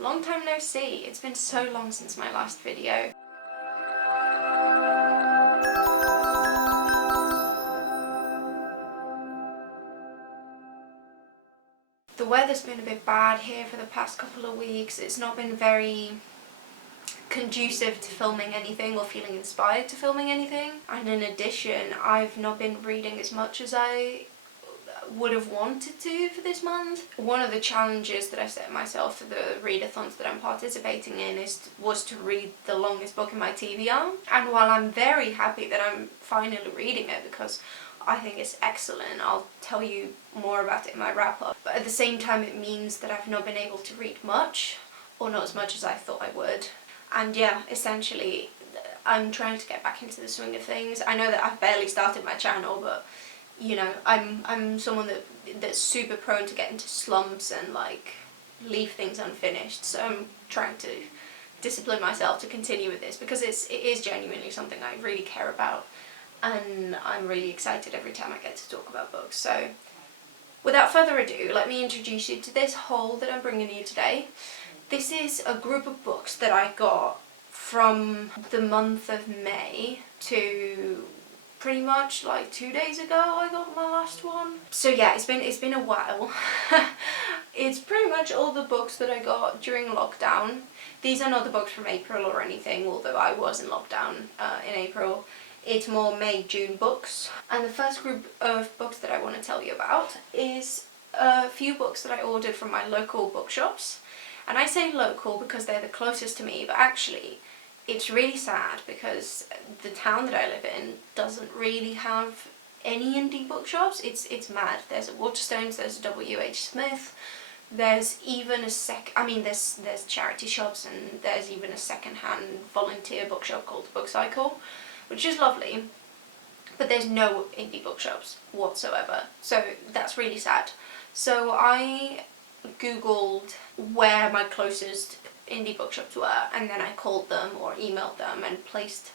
Long time no see. It's been so long since my last video. The weather's been a bit bad here for the past couple of weeks. It's not been very conducive to filming anything or feeling inspired to filming anything. And in addition, I've not been reading as much as I would have wanted to for this month. One of the challenges that I set myself for the readathons that I'm participating in was to read the longest book in my TBR. And while I'm very happy that I'm finally reading it because I think it's excellent, I'll tell you more about it in my wrap up, but at the same time it means that I've not been able to read much, or not as much as I thought I would. And yeah, essentially I'm trying to get back into the swing of things. I know that I've barely started my channel, but you know, I'm someone that's super prone to get into slumps and like leave things unfinished, so I'm trying to discipline myself to continue with this because it is genuinely something I really care about, and I'm really excited every time I get to talk about books. So without further ado, let me introduce you to this haul that I'm bringing you today. This is a group of books that I got from the month of May to pretty much like 2 days ago I got my last one. So yeah, it's been a while. It's pretty much all the books that I got during lockdown. These are not the books from April or anything, although I was in lockdown in April. It's more May, June books. And the first group of books that I want to tell you about is a few books that I ordered from my local bookshops. And I say local because they're the closest to me, but actually it's really sad because the town that I live in doesn't really have any indie bookshops. It's mad. There's a Waterstones, there's a W.H. Smith, there's even there's charity shops, and there's even a second-hand volunteer bookshop called Book Cycle, which is lovely, but there's no indie bookshops whatsoever. So that's really sad. So I googled where my closest indie bookshops were, and then I called them or emailed them and placed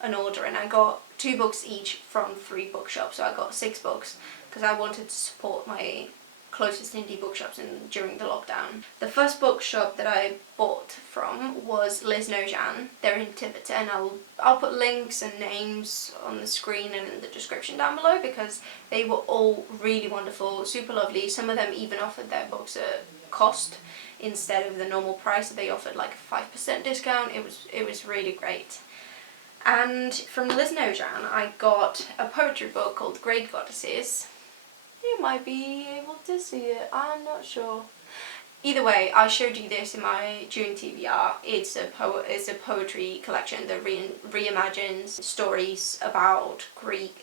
an order, and I got 2 books each from 3 bookshops, so I got 6 books because I wanted to support my closest indie bookshops during the lockdown. The first bookshop that I bought from was Les Nogent. They're in Tiverton. I'll put links and names on the screen and in the description down below because they were all really wonderful, super lovely. Some of them even offered their books at cost instead of the normal price. They offered like a 5% discount. It was really great. And from Les Nogent I got a poetry book called Great Goddesses. You might be able to see it, I'm not sure. Either way, I showed you this in my June TBR. It's a poetry collection that reimagines stories about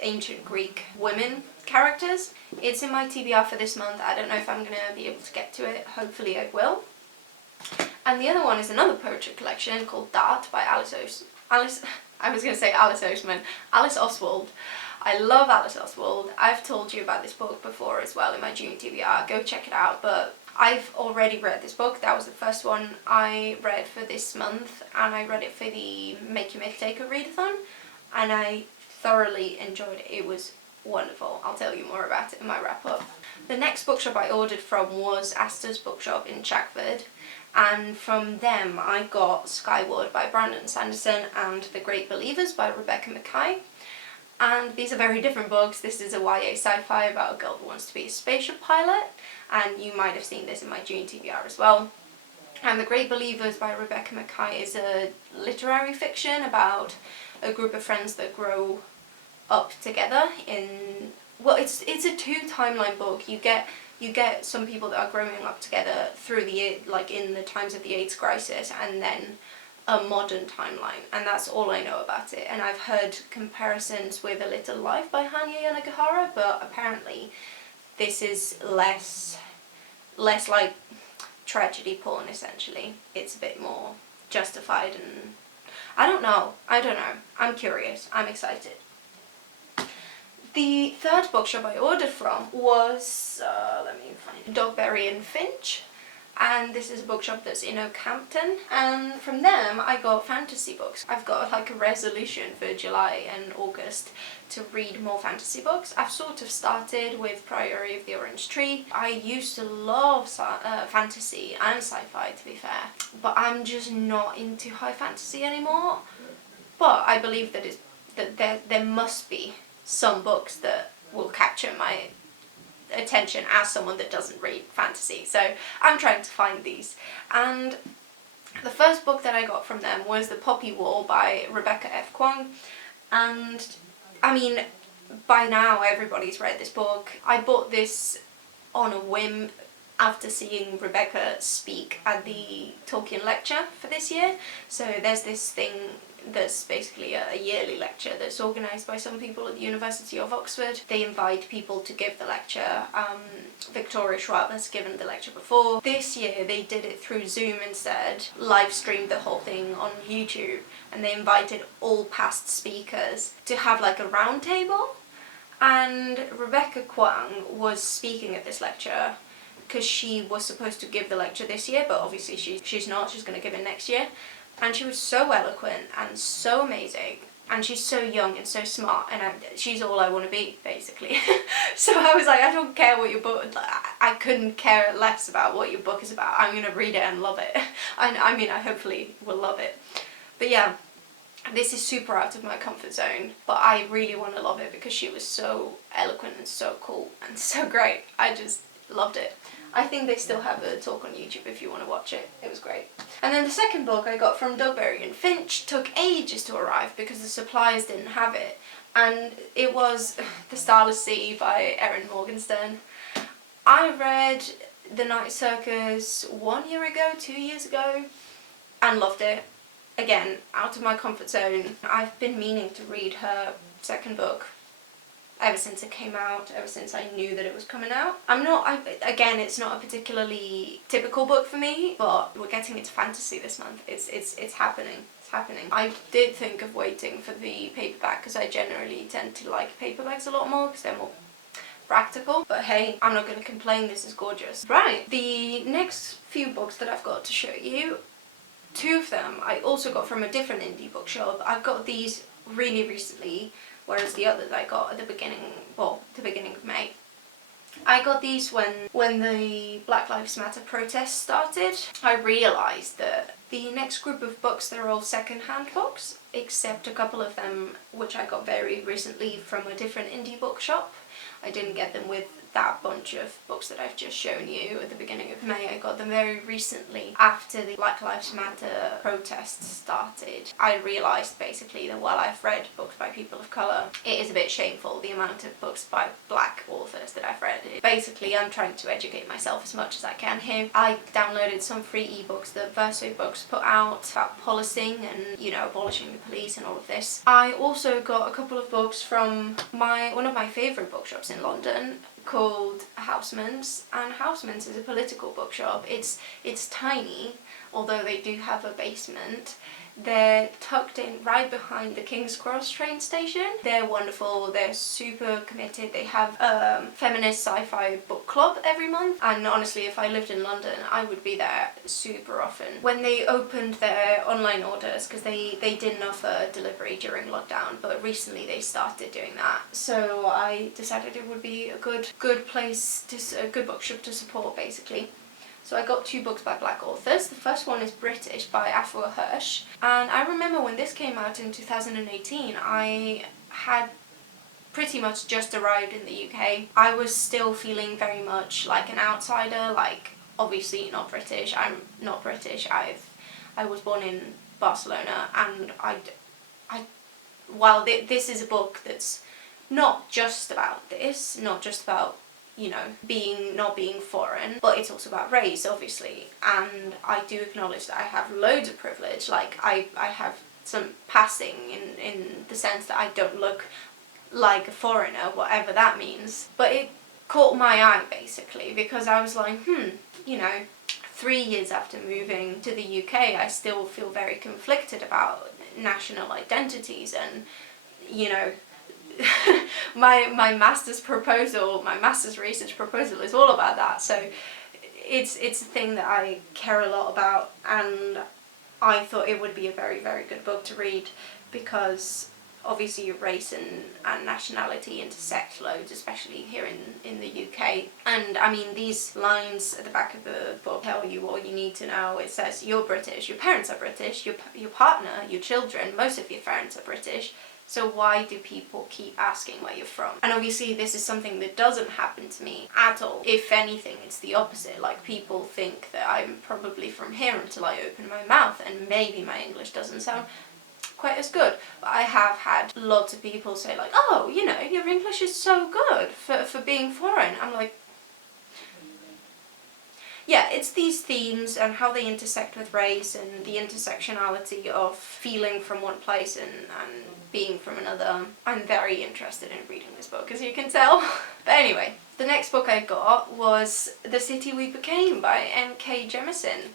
ancient Greek women characters. It's in my TBR for this month. I don't know if I'm going to be able to get to it. Hopefully I will. And the other one is another poetry collection called Dart by Alice Oswald. I love Alice Oswald. I've told you about this book before as well in my June TBR. Go check it out. But I've already read this book. That was the first one I read for this month, and I read it for the Make Your Myth Taker readathon, and I thoroughly enjoyed it. It was wonderful. I'll tell you more about it in my wrap up. The next bookshop I ordered from was Asters bookshop in Shackford, and from them I got Skyward by Brandon Sandersonn and The Great Believers by Rebecca Makkai. And these are very different books. This is a YA sci-fi about a girl who wants to be a spaceship pilot, and you might have seen this in my June TBR as well. And The Great Believers by Rebecca Makkai is a literary fiction about a group of friends that grow up together in, well, it's a 2-timeline book. You get some people that are growing up together through in the times of the AIDS crisis, and then a modern timeline, and that's all I know about it. And I've heard comparisons with A Little Life by Hanya Yanagihara, but apparently this is less like tragedy porn essentially. It's a bit more justified, and I don't know. I'm curious. I'm excited. The third bookshop I ordered from was, let me find it, Dogberry and Finch. and this is a bookshop that's in Oakhampton, and from them I got fantasy books. I've got like a resolution for July and August to read more fantasy books. I've sort of started with Priory of the Orange Tree. I used to love fantasy and sci-fi, to be fair, but I'm just not into high fantasy anymore. But I believe that there must be some books that will capture my attention as someone that doesn't read fantasy, so I'm trying to find these. And the first book that I got from them was The Poppy War by Rebecca F. Kuang, and I mean, by now everybody's read this book. I bought this on a whim after seeing Rebecca speak at the Tolkien lecture for this year. So there's this thing that's basically a yearly lecture that's organised by some people at the University of Oxford. They invite people to give the lecture. Victoria Schwab has given the lecture before. This year they did it through Zoom instead, live streamed the whole thing on YouTube, and they invited all past speakers to have like a round table. And Rebecca Kuang was speaking at this lecture because she was supposed to give the lecture this year, but obviously she's not, she's going to give it next year. And she was so eloquent and so amazing, and she's so young and so smart, and she's all I want to be, basically. So I was like, I don't care what your book, I couldn't care less about what your book is about. I'm going to read it and love it. I mean, I hopefully will love it. But yeah, this is super out of my comfort zone, but I really want to love it because she was so eloquent and so cool and so great. I just loved it. I think they still have a talk on YouTube if you want to watch it. It was great. And then the second book I got from Dogberry and Finch took ages to arrive because the suppliers didn't have it. And it was The Starless Seee by Erin Morgenstern. I read The Night Circus 1 year ago, 2 years ago, and loved it. Again, out of my comfort zone. I've been meaning to read her second book ever since it came out, ever since I knew that it was coming out. Again, it's not a particularly typical book for me, but we're getting into fantasy this month. It's happening. It's happening. I did think of waiting for the paperback because I generally tend to like paperbacks a lot more because they're more practical. But hey, I'm not going to complain, this is gorgeous. Right, the next few books that I've got to show you, two of them I also got from a different indie bookshop. I've got these really recently, whereas the others I got at the beginning of May. I got these when the Black Lives Matter protests started. I realised that the next group of books, they're all second-hand books, except a couple of them which I got very recently from a different indie bookshop. I didn't get them with that bunch of books that I've just shown you at the beginning of May. I got them very recently after the Black Lives Matter protests started. I realised basically that while I've read books by people of colour, it is a bit shameful the amount of books by black authors that I've read. Basically, I'm trying to educate myself as much as I can here. I downloaded some free ebooks that Verso Books put out about policing and, you know, abolishing the police and all of this. I also got a couple of books from one of my favourite bookshops in London, called Haussmanns, and Haussmanns is a political bookshop. It's tiny, although they do have a basement. They're tucked in right behind the King's Cross train station. They're wonderful, they're super committed. They have a feminist sci-fi book club every month, and honestly, if I lived in London, I would be there super often. When they opened their online orders, because they didn't offer delivery during lockdown, but recently they started doing that, so I decided it would be a good place, a good bookshop to support, basically. So I got two books by black authors. The first one is British by Afua Hirsch, and I remember when this came out in 2018, I had pretty much just arrived in the UK. I was still feeling very much like an outsider, like obviously not British. I'm not British. I was born in Barcelona, and while this is a book that's not just about this, not just about, you know, not being foreign, but it's also about race, obviously, and I do acknowledge that I have loads of privilege. Like, I have some passing in the sense that I don't look like a foreigner, whatever that means, but it caught my eye, basically, because I was like, you know, 3 years after moving to the UK, I still feel very conflicted about national identities, and, you know, my master's research proposal is all about that. So it's a thing that I care a lot about, and I thought it would be a very, very good book to read because obviously your race and nationality intersect loads, especially here in the UK. And I mean, these lines at the back of the book tell you all you need to know. It says you're British, your parents are British, your partner, your children, most of your parents are British. So why do people keep asking where you're from? And obviously this is something that doesn't happen to me at all. If anything, it's the opposite. Like, people think that I'm probably from here until I open my mouth, and maybe my English doesn't sound quite as good. But I have had lots of people say like, oh, you know, your English is so good for being foreign. I'm like, yeah, it's these themes and how they intersect with race and the intersectionality of feeling from one place and being from another. I'm very interested in reading this book, as you can tell. But anyway, the next book I got was The City We Became by Makkai Jemisin.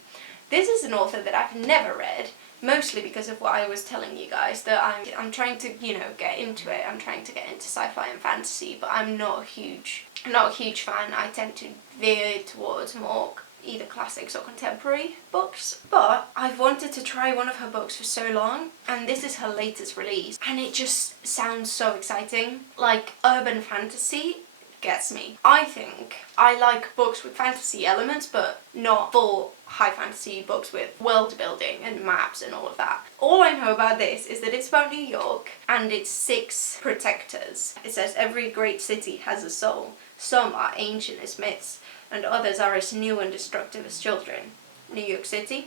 This is an author that I've never read, mostly because of what I was telling you guys, that I'm trying to, you know, get into it. I'm trying to get into sci-fi and fantasy, but I'm not a huge fan. I tend to veer towards more either classics or contemporary books. But I've wanted to try one of her books for so long, and this is her latest release, and it just sounds so exciting. Like, urban fantasy gets me. I think I like books with fantasy elements, but not full high fantasy books with world building and maps and all of that. All I know about this is that it's about New York and it's 6 protectors. It says every great city has a soul. Some are ancient as myths and others are as new and destructive as children. New York City,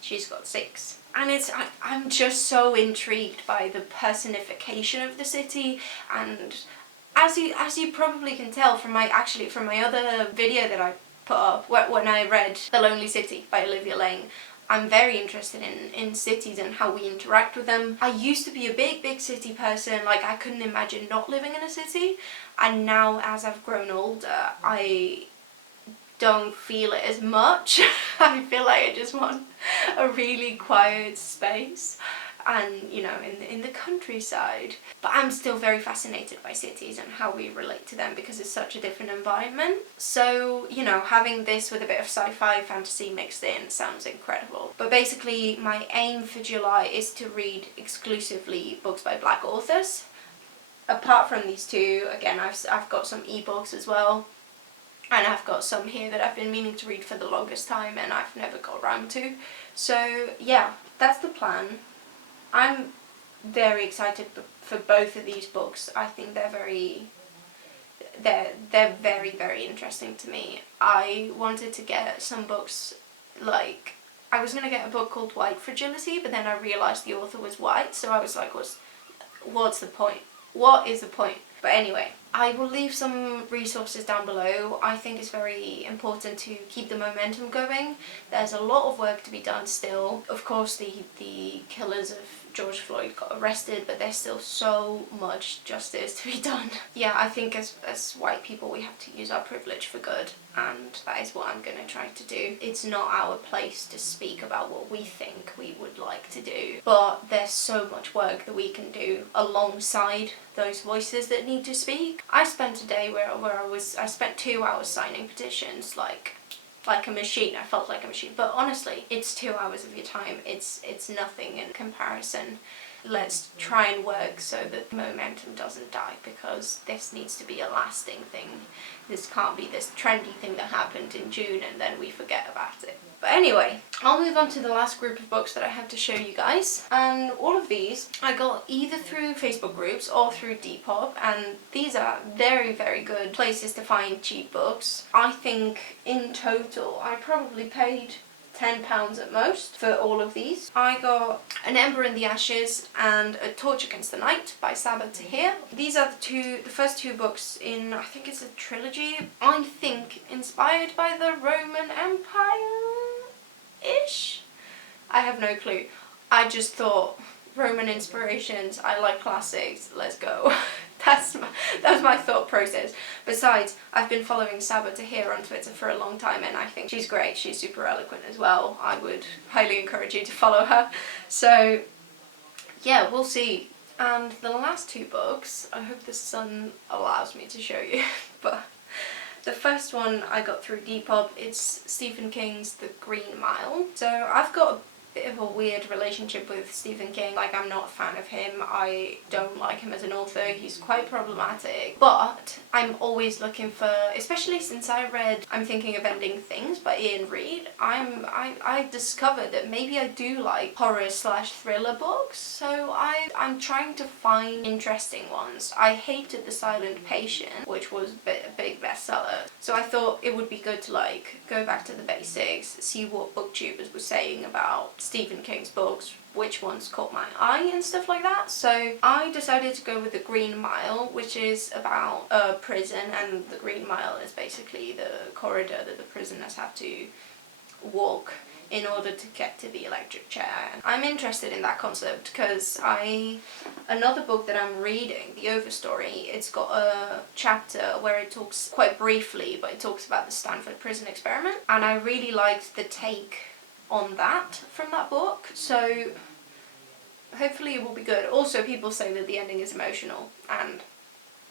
she's got 6. And I'm just so intrigued by the personification of the city, and as you probably can tell from my other video that I put up when I read The Lonely City by Olivia Laing, I'm very interested in cities and how we interact with them. I used to be a big city person. Like, I couldn't imagine not living in a city, and now as I've grown older, I don't feel it as much. I feel like I just want a really quiet space and, you know, in the countryside. But I'm still very fascinated by cities and how we relate to them because it's such a different environment. So, you know, having this with a bit of sci-fi fantasy mixed in sounds incredible. But basically my aim for July is to read exclusively books by Black authors. Apart from these 2, again, I've got some ebooks as well. And I've got some here that I've been meaning to read for the longest time and I've never got around to. So yeah, that's the plan. I'm very excited for both of these books. I think they're very, very interesting to me. I wanted to get some books, like, I was going to get a book called White Fragility, but then I realised the author was white, so I was like, what's the point? What is the point? But anyway, I will leave some resources down below. I think it's very important to keep the momentum going. There's a lot of work to be done still. Of course, the killers of George Floyd got arrested, but there's still so much justice to be done. Yeah, I think as white people we have to use our privilege for good, and that is what I'm going to try to do. It's not our place to speak about what we think we would like to do, but there's so much work that we can do alongside those voices that need to speak. I spent a day where I spent 2 hours signing petitions, like a machine. I felt like a machine, but honestly, it's 2 hours of your time. It's nothing in comparison. Let's try and work so that momentum doesn't die, because this needs to be a lasting thing. This can't be this trendy thing that happened in June and then we forget about it. But anyway, I'll move on to the last group of books that I have to show you guys. And all of these I got either through Facebook groups or through Depop, and these are very good places to find cheap books. I think in total I probably paid £10 at most for all of these. I got An Ember in the Ashes and A Torch Against the Night by Sabaa Tahir. These are the first 2 books in, I think it's a trilogy, I think inspired by the Roman Empire-ish? I have no clue. I just thought, Roman inspirations, I like classics, let's go. That's my thought process. Besides, I've been following Sabaa Tahir on Twitter for a long time and I think she's great. She's super eloquent as well. I would highly encourage you to follow her. So yeah, we'll see. And the last 2 books, I hope the sun allows me to show you, but The first one I got through Depop, it's Stephen King's The Green Mile. So I've got a bit of a weird relationship with Stephen King. Like, I'm not a fan of him. I don't like him as an author. He's quite problematic. But I'm always looking for, especially since I read I'm Thinking of Ending Things by Ian Reid, I discovered that maybe I do like horror/thriller books. So I'm trying to find interesting ones. I hated The Silent Patient, which was a big bestseller. So I thought it would be good to like go back to the basics, see what booktubers were saying about Stephen King's books, which ones caught my eye and stuff like that. So I decided to go with The Green Mile, which is about a prison, and the Green Mile is basically the corridor that the prisoners have to walk in order to get to the electric chair. I'm interested in that concept because another book that I'm reading, The Overstory, it's got a chapter where it talks quite briefly, but it talks about the Stanford prison experiment, and I really liked the take on that from that book, so hopefully it will be good. Also, people say that the ending is emotional, and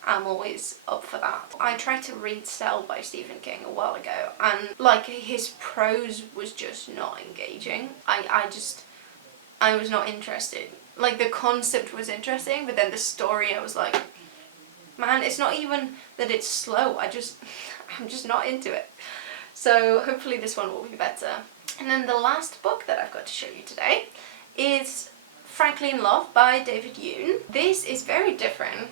I'm always up for that. I tried to read Cell by Stephen King a while ago, and like, his prose was just not engaging. I was not interested. Like, the concept was interesting, but then the story, I was like, man, it's not even that it's slow, I'm just not into it. So hopefully this one will be better. And then the last book that I've got to show you today is Frankly in Love by David Yoon. This is very different.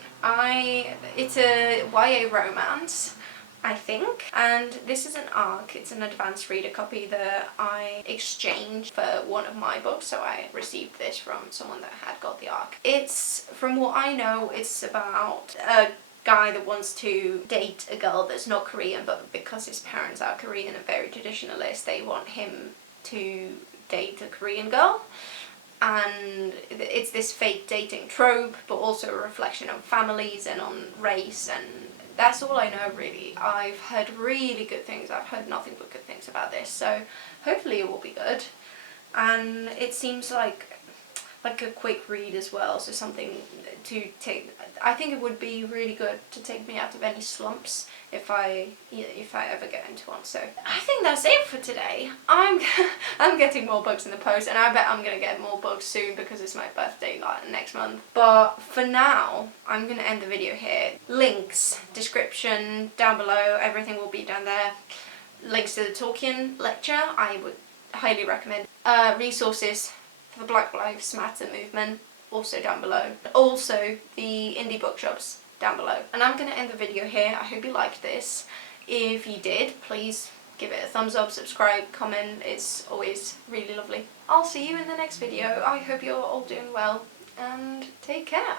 It's a YA romance, I think, and this is an ARC. It's an advanced reader copy that I exchanged for one of my books, so I received this from someone that had got the ARC. It's, from what I know, it's about a guy that wants to date a girl that's not Korean, but because his parents are Korean and very traditionalist, they want him to date a Korean girl. And it's this fake dating trope, but also a reflection on families and on race, and that's all I know really. I've heard really good things. I've heard nothing but good things about this, so hopefully it will be good. And it seems like a quick read as well, so something to take. I think it would be really good to take me out of any slumps if I ever get into one. So I think that's it for today. I'm getting more books in the post, and I bet I'm gonna get more books soon because it's my birthday like next month. But for now, I'm gonna end the video here. Links, description down below, everything will be down there. Links to the Tolkien lecture, I would highly recommend. Resources for the Black Lives Matter movement, also down below. Also the indie bookshops down below. And I'm going to end the video here. I hope you liked this. If you did, please give it a thumbs up, subscribe, comment. It's always really lovely. I'll see you in the next video. I hope you're all doing well, and take care.